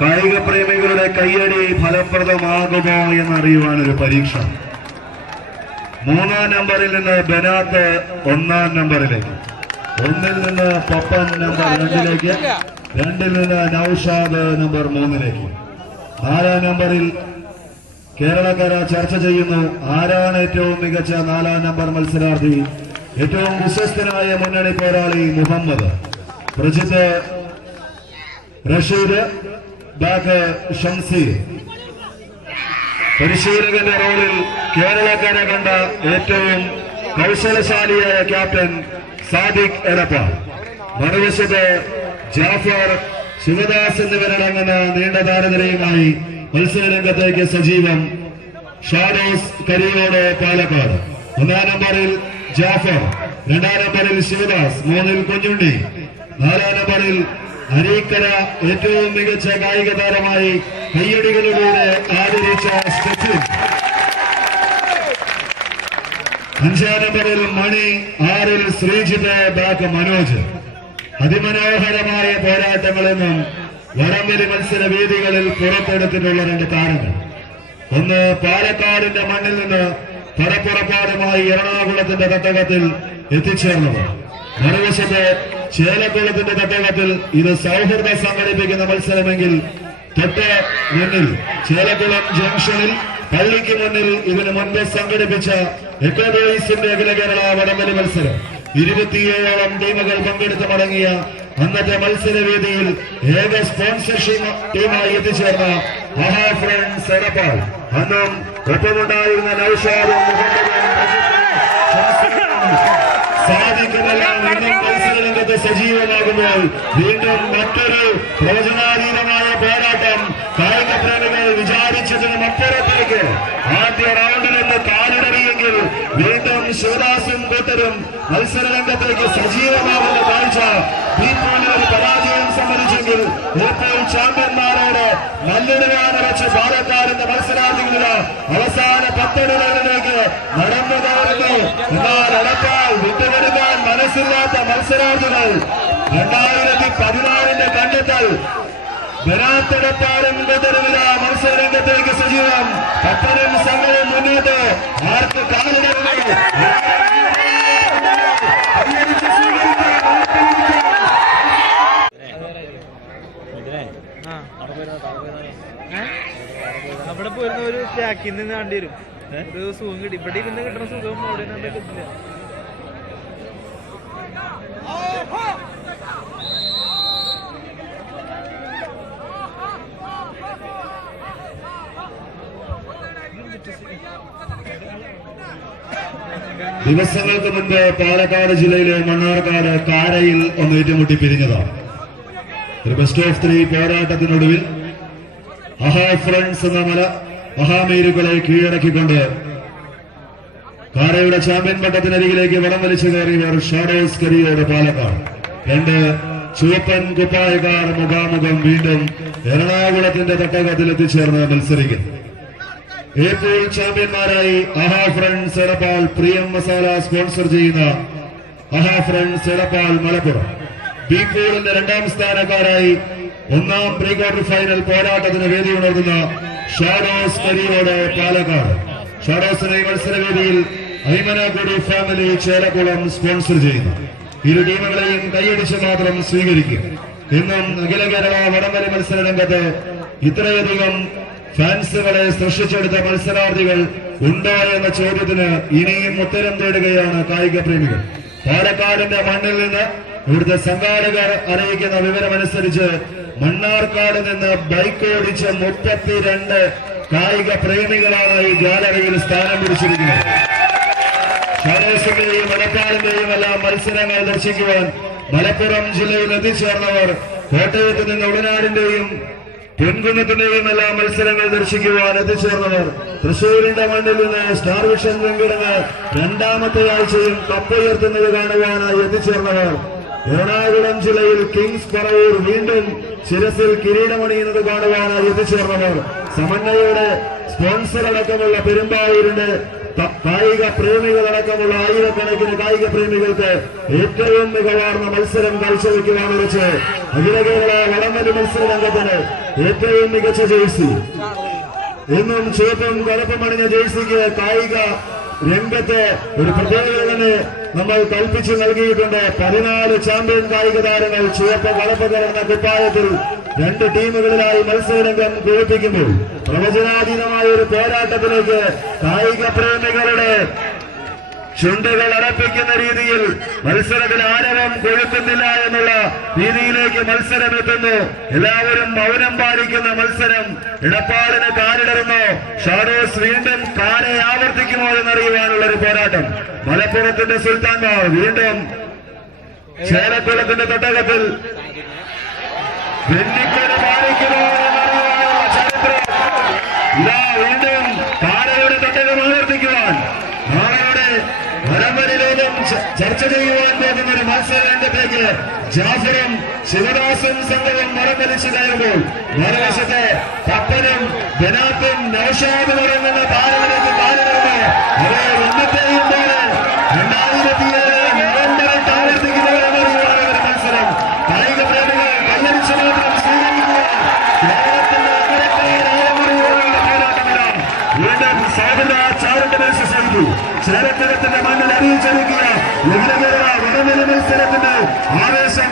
കായിക പ്രേമികളുടെ കയ്യടി ഫലപ്രദമാകുമോ എന്നറിയുവാനൊരു പരീക്ഷ. 3-ാം നമ്പറിൽ നിന്ന് ബനാത്ത് 1-ാം നമ്പറിലേക്ക്, 1-ൽ നിന്ന് പപ്പൻ നമ്പർ 2-ലേക്ക്, 2-ൽ നിന്ന് നൌഷാദ് നമ്പർ 3-ലേക്ക്. 4-ാം നമ്പറിൽ കേരളക്കര ചർച്ച ചെയ്യുന്നു ആരാണ് ഏറ്റവും മികച്ച 4-ാം നമ്പർ മത്സരാർത്ഥി. ഏറ്റവും വിശ്വസ്തനായ മുന്നണി പോരാളി മുഹമ്മദ്, പ്രജിത്ത്, റഷീദ്, ബാക്ക് ഷംസീർ. പരിശീലകന്റെ റോളിൽ കേരളക്കര കണ്ട ഏറ്റവും കൗശലശാലിയായ ക്യാപ്റ്റൻ സാദിഖ് എടപ്പ, മറുവശത്ത് ജാഫർ, ശിവദാസ് എന്നിവരടങ്ങുന്ന നീണ്ട താരനിരയുമായി മത്സരരംഗത്തേക്ക് സജീവം ഷാഡോസ് കരിയോട് പാലക്കാട്. 1-ാം നമ്പറിൽ ജാഫർ, 2-ാം നമ്പറിൽ ശിവദാസ്, 3-ൽ കുഞ്ഞുണ്ണി, 4-ാം നമ്പറിൽ അരീക്കര ഏറ്റവും മികച്ച കായിക താരമായി കയ്യടികളിലൂടെ ആദരിച്ച സ്റ്റെഫിൻ, 5-ാം നമ്പറിൽ മണി, 6-ൽ ശ്രീജിത്ത്, ബാക്ക് മനോജ്. അതിമനോഹരമായ പോരാട്ടങ്ങളെന്നും വടംവലി മത്സര വേദികളിൽ പുറത്തെടുത്തിട്ടുള്ള 2 താരങ്ങൾ. ഒന്ന് പാലക്കാടിന്റെ മണ്ണിൽ നിന്ന് പടപ്പുറപ്പാടുമായി എറണാകുളത്തിന്റെ തട്ടകത്തിൽ എത്തിച്ചേർന്നവർ. മറുവശത്ത് ചേലക്കുളത്തിന്റെ തട്ടകത്തിൽ ഇത് സൗഹൃദം സംഘടിപ്പിക്കുന്ന മത്സരമെങ്കിൽ തൊട്ട് മുന്നിൽ ചേലക്കുളം ജംഗ്ഷനിൽ പള്ളിക്ക് മുന്നിൽ ഇതിനു മുൻപ് സംഘടിപ്പിച്ച എക്കോബോയ്സിന്റെ അഖില കേരള വടംവലി മത്സരം 27ഓളം ടീമുകൾ പങ്കെടുത്ത് മടങ്ങിയ അന്നത്തെ മത്സരവേദിയിൽ ഏക സ്പോൺസർഷിപ്പ് ടീമായി എത്തിച്ചേർന്ന മഹാ ഫ്രണ്ട്സ് എടപ്പാൾ. അന്നും ഒപ്പമുണ്ടായിരുന്ന നൌഷാദും സാധിക്കുമെല്ലാം ഇന്നും മത്സരരംഗത്ത് സജീവമാകുമ്പോൾ വീണ്ടും മറ്റൊരു പ്രവചനാതീതമായ പോരാട്ടം. കായിക പ്രേമികൾ വിചാരിച്ചതിനും അപ്പുറത്തേക്ക് ആദ്യ റൗണ്ടിൽ നിന്ന് കാലിടറിയെങ്കിൽ വീണ്ടും ശിവദാസും കൂട്ടരും മത്സരരംഗത്തേക്ക് സജീവമാകുന്ന കാഴ്ച. ഒരു പരാജയം സമ്മതിച്ചെങ്കിൽ ഇപ്പോൾ ചാമ്പ്യന്മാരോട് നല്ലിടുവാനടച്ച് പാലക്കാടിന്റെ മത്സരാർത്ഥികളിൽ അവസാന 10 റൗണ്ടിലേക്ക് നടന്നു കയറുന്നു. എന്നാൽ എടപ്പാൾ വിട്ടുകൊടുക്കാൻ മനസ്സില്ലാത്ത മത്സരാർത്ഥികൾ 2014 കണ്ടെത്തൽ ബനാത്തെടപ്പാടും കൂട്ടരുവില മത്സരരംഗത്തേക്ക് സജീവം. പപ്പനും സംഘവും മുന്നോട്ട്. ആർക്ക് കാലിടരുത്. അവിടെ പോയിരുന്ന ഒരു ചാക്കിൽ നിന്ന് കാണേണ്ടി വരും. ഒരു സുഖം കിട്ടി. ഇവിടെ ഇരുന്ന് കിട്ടുന്ന സുഖം അവിടെ നിന്ന് കിട്ടില്ല. ദിവസങ്ങൾക്ക് മുൻപ് പാലക്കാട് ജില്ലയിലെ മണ്ണാർക്കാട് കാരയിൽ ഒന്ന് ഏറ്റുമുട്ടി പിരിഞ്ഞതാണ്. ഒരു ബെസ്റ്റ് ഓഫ് 3 പോരാട്ടത്തിനൊടുവിൽ അഹാ ഫ്രണ്ട്സ് എന്ന മഹാമേരുകളെ കീഴടക്കിക്കൊണ്ട് കാരയുടെ ചാമ്പ്യൻ പട്ടത്തിനരികിലേക്ക് വടം വലിച്ചു കയറിയവർ ഷാഡോസ് കരിയോട് പാലക്കാട്. 2 ചുവപ്പൻ കുപ്പായക്കാർ മുഖാമുഖം വീണ്ടും എറണാകുളത്തിന്റെ തട്ടകത്തിൽ എത്തിച്ചേർന്ന് മത്സരിക്കുന്നു. ഏപ്രിൽ ചാമ്പ്യന്മാരായി Aha Friends Edappal Priyam masala sponsor ചെയ്യുന്ന Aha Friends Edappal Malappuram. B പൂളിന്റെ 2ാം സ്ഥാനക്കാരായി 1-ാം പ്രീ ക്വാർട്ടർ ഫൈനൽ പോരാട്ടത്തിന് വേദി ഉണർത്തുന്ന ഷാഡോസ് കരിയോട് പാലക്കാട്. ഷാഡോസിനെ മത്സരവേദിയിൽ ഐമനാക്കുടി ഫാമിലി ചേലക്കുളം സ്പോൺസർ ചെയ്യുന്നു. ഇരു ടീമുകളെയും കൈയടിച്ച് മാത്രം സ്വീകരിക്കും. ഇന്നും അഖില കേരള വടംവലി മത്സര രംഗത്ത് ഇത്രയധികം ഫാൻസുകളെ സൃഷ്ടിച്ചെടുത്ത മത്സരാർത്ഥികൾ ഉണ്ടോ എന്ന ചോദ്യത്തിന് ഇനിയും ഉത്തരം തേടുകയാണ് കായിക പ്രേമികൾ. പാലക്കാടിന്റെ മണ്ണിൽ നിന്ന് ഇവിടുത്തെ സംഘാടകർ അറിയിക്കുന്ന വിവരമനുസരിച്ച് മണ്ണാർക്കാട് നിന്ന് ബൈക്ക് ഓടിച്ച 32 കായിക പ്രേമികളാണ് ഈ ഗാലറിയിൽ സ്ഥാനം പിടിച്ചിരിക്കുന്നത്. ഷാഡോസിന്റെയും എടപ്പാളിന്റെയും എല്ലാം മത്സരങ്ങൾ ദർശിക്കുവാൻ മലപ്പുറം ജില്ലയിൽ എത്തിച്ചേർന്നവർ, കോട്ടയത്ത് നിന്ന് ഉടനാടിന്റെയും പൊൻകുന്നത്തിന്റെയും എല്ലാം മത്സരങ്ങൾ ദർശിക്കുവാൻ എത്തിച്ചേർന്നവർ, തൃശൂരിന്റെ മണ്ണിൽ നിന്ന് സ്റ്റാർ വിഷൻ വെങ്കിടന് 2ാമത്തെ ആഴ്ചയും കപ്പുയർത്തുന്നത് കാണുവാനായി എത്തിച്ചേർന്നവർ, എറണാകുളം ജില്ലയിൽ കിങ്സ് പറവൂർ വീണ്ടും ശിരസിൽ കിരീടമണിയുന്നത് കാണുവാനായി എത്തിച്ചേർന്നവർ, സമന്വയയുടെ സ്പോൺസർ അടക്കമുള്ള പെരുമ്പാവൂരിന്റെ കായിക പ്രേമികളടക്കമുള്ള ആയിരക്കണക്കിന് കായിക പ്രേമികൾക്ക് ഏറ്റവും മികവാർന്ന മത്സരം കാഴ്ചവെക്കുവാൻ വെച്ച് അഖില കേരള വടംവലി മത്സര രംഗത്തിന് ഏറ്റവും മികച്ച ജേഴ്സി എന്നും ചുവപ്പും കറുപ്പും അണിഞ്ഞ ജേഴ്സിക്ക് കായിക രംഗത്ത് ഒരു പ്രത്യേകത തന്നെ നമ്മൾ കൽപ്പിച്ചു നൽകിയിട്ടുണ്ട്. 14 ചാമ്പ്യൻ കായിക താരങ്ങൾ ചുവപ്പ് കറുപ്പ് കലർന്ന കുപ്പായത്തിൽ 2 ടീമുകളിലായി മത്സരരംഗം കുഴിപ്പിക്കുമ്പോൾ പ്രവചനാതീതമായ ഒരു പോരാട്ടത്തിലേക്ക് കായിക പ്രേമികളുടെ ചുണ്ടുകൾ അടപ്പിക്കുന്ന രീതിയിൽ മത്സരത്തിൽ ആരവം കൊഴുക്കുന്നില്ല എന്നുള്ള രീതിയിലേക്ക് മത്സരം എത്തുന്നു. എല്ലാവരും മൗനം പാലിക്കുന്ന മത്സരം. ഇടപ്പാടിന് കാലിടറുന്നു. ഷാഡോസ് വീണ്ടും കാലെ ആവർത്തിക്കുമോ എന്നറിയുവാനുള്ള ഒരു പോരാട്ടം. മലപ്പുറത്തിന്റെ സുൽത്താൻമാർ വീണ്ടും ചേലക്കുളത്തിന്റെ തട്ടകത്തിൽ വെന്നിക്കൊരു പാലിക്കുമോ എന്നറിയുവാനുള്ള ചരിത്രം. ഇതാ വീണ്ടും കാലയുടെ തട്ടകം ആവർത്തിക്കുവാൻ നാളെയുടെ വടംവലി ലോകം ചർച്ച ചെയ്യുവാൻ പോകുന്ന ഒരു മത്സര രംഗത്തേക്ക് ജാഫറും ശിവദാസും സംഘവും മറംവലിച്ചു കയറുമ്പോൾ മറുവശത്ത് പപ്പനും ബനാത്തും നൌഷാദും ഇറങ്ങുന്ന താരങ്ങളിലേക്ക് കാലിടുന്നു. അവരെ ഇന്നത്തെയും പോലെ 2007 നവംബറിൽ ആവർത്തിക്കുന്നവരെന്നറിയുവാൻ ഒരു മത്സരം. കായിക പ്രേമികൾ കല്ലടിച്ചു മാത്രം സ്വീകരിക്കുക. കേരളത്തിന്റെ അമരക്കാരറിയുവാനുള്ള പോരാട്ടമില്ല. വീണ്ടും സാധന ചാരിറ്റബിൾസ് സൈബു ചേലക്കരത്തിന്റെ മണ്ണിൽ അറിയിച്ചെടുക്കുക. അഖില കേരള വടംവലി മത്സരത്തിന്റെ ആവേശം